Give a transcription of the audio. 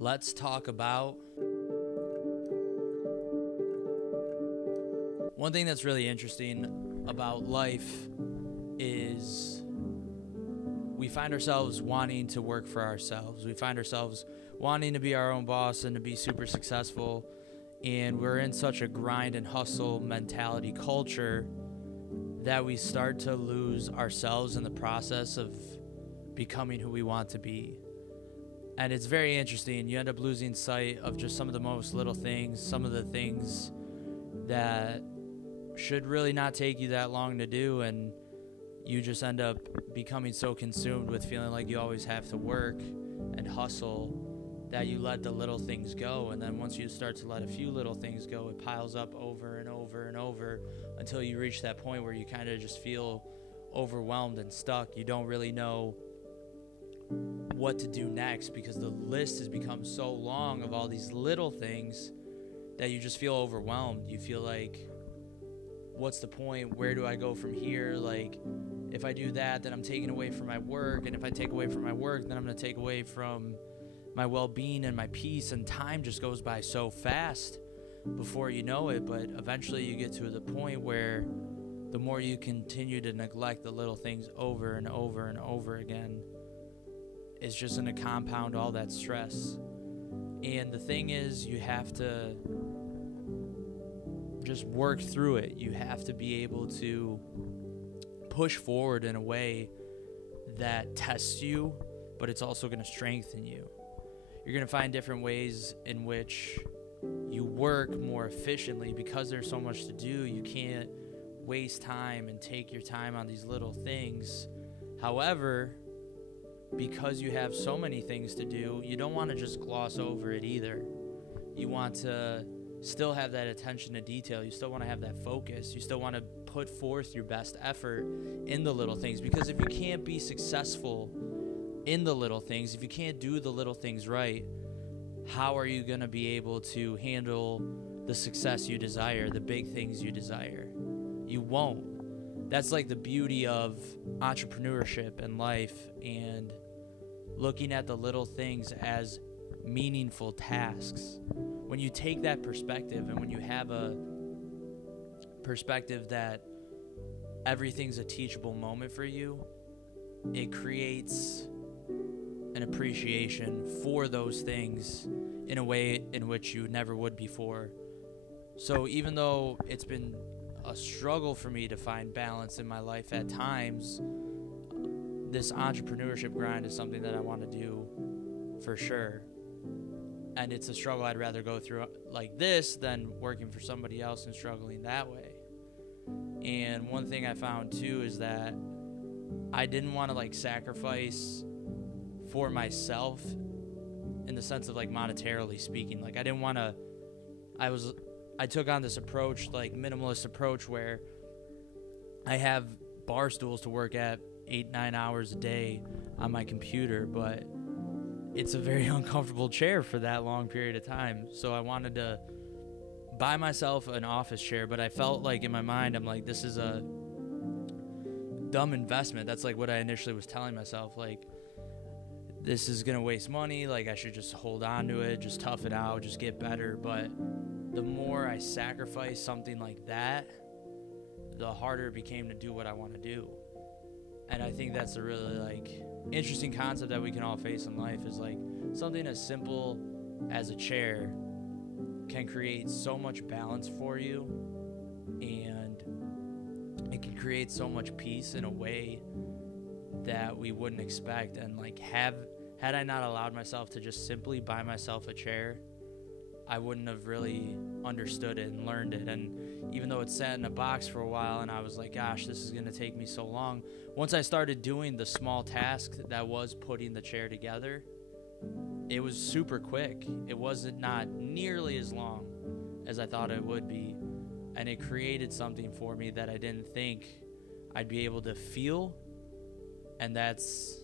Let's talk about one thing that's really interesting about life is we find ourselves wanting to work for ourselves. We find ourselves wanting to be our own boss and to be super successful. And we're in such a grind and hustle mentality culture that we start to lose ourselves in the process of becoming who we want to be. And it's very interesting. You end up losing sight of just some of the most little things, some of the things that should really not take you that long to do, and you just end up becoming so consumed with feeling like you always have to work and hustle that you let the little things go. And then once you start to let a few little things go, it piles up over and over and over until you reach that point where you kind of just feel overwhelmed and stuck. You don't really know what to do next because the list has become so long of all these little things that you just feel overwhelmed. You feel like, what's the point? Where do I go from here? Like, if I do that, then I'm taking away from my work. And if I take away from my work, then I'm going to take away from my well-being and my peace. And time just goes by so fast before you know it. But eventually you get to the point where the more you continue to neglect the little things over and over and over again, it's just going to compound all that stress. And the thing is, you have to just work through it. You have to be able to push forward in a way that tests you, but it's also going to strengthen you. You're going to find different ways in which you work more efficiently because there's so much to do. You can't waste time and take your time on these little things. However, because you have so many things to do, you don't want to just gloss over it either. You want to still have that attention to detail. You still want to have that focus. You still want to put forth your best effort in the little things, because if you can't be successful in the little things, if you can't do the little things right, how are you going to be able to handle the success you desire, the big things you desire? You won't. That's like the beauty of entrepreneurship and life and looking at the little things as meaningful tasks. When you take that perspective, and when you have a perspective that everything's a teachable moment for you, it creates an appreciation for those things in a way in which you never would before. So even though it's been a struggle for me to find balance in my life at times, this entrepreneurship grind is something that I want to do for sure. And it's a struggle I'd rather go through like this than working for somebody else and struggling that way. And one thing I found too is that I didn't want to like sacrifice for myself in the sense of like monetarily speaking. Like I didn't want to, I took on this approach, like minimalist approach, where I have bar stools to work at 8-9 hours a day on my computer, but it's a very uncomfortable chair for that long period of time. So I wanted to buy myself an office chair, but I felt like in my mind, I'm like, this is a dumb investment. That's like what I initially was telling myself. Like, this is going to waste money. Like, I should just hold on to it, just tough it out, just get better. But the more I sacrificed something like that, the harder it became to do what I want to do. And I think that's a really like interesting concept that we can all face in life, is like something as simple as a chair can create so much balance for you, and it can create so much peace in a way that we wouldn't expect. And like had I not allowed myself to just simply buy myself a chair, I wouldn't have really understood it and learned it. And even though it sat in a box for a while and I was like, gosh, this is going to take me so long, once I started doing the small task that was putting the chair together, it was super quick. It wasn't not nearly as long as I thought it would be. And it created something for me that I didn't think I'd be able to feel. And that's